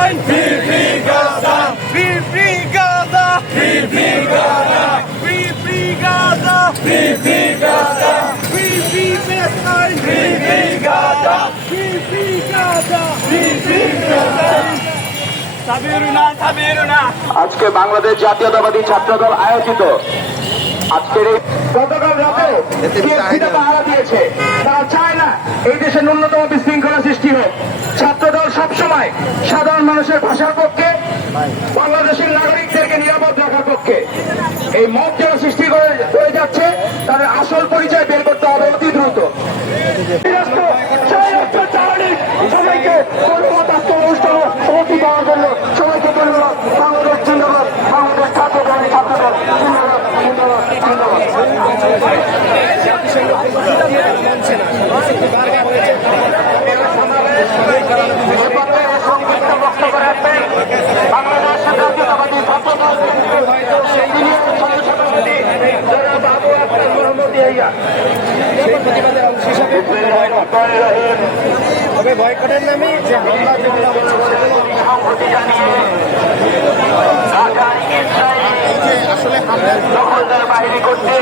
Palestine! Free, free Gaza! Free, free Gaza! Free, free Gaza! Free, free Gaza! Free, free Gaza! Free, free Palestine! Free, free Gaza! Free, free Gaza! Free, free Gaza! আজকে বাংলাদেশ জাতীয়তাবাদী ছাত্রদল আয়োজিত আজকের এই গতকাল রাতে পাহারা দিয়েছে। তারা চায় না এই দেশে ন্যূনতম বিশৃঙ্খলা সৃষ্টি হোক। ছাত্রদল সবসময় সাধারণ মানুষের ভাষার পক্ষে, বাংলাদেশের নাগরিকদেরকে নিরাপদ রাখার পক্ষে। এই মত যারা সৃষ্টি করে যাচ্ছে তাদের আসল পরিচয় বের করতে হবে অতি দ্রুত। সবাইকে অনুষ্ঠান উপস্থিত হওয়ার জন্য সবাইকে ধন্যবাদ। বাংলাদেশ জিন্দাবাদ, বাংলাদেশ ছাত্রদল ছাত্রদল জিন্দাবাদ জিন্দাবাদ জিন্দাবাদ। সংক্ষিপ্ত বক্তব্য রাখবেন বাংলাদেশ জাতীয়তাবাদী ছাত্রদল বাবু আক্তার মোহাম্মদ ইয়াহিয়া। তবে বয়কটের নামে যে হামলা আসলে বাহিনী করতে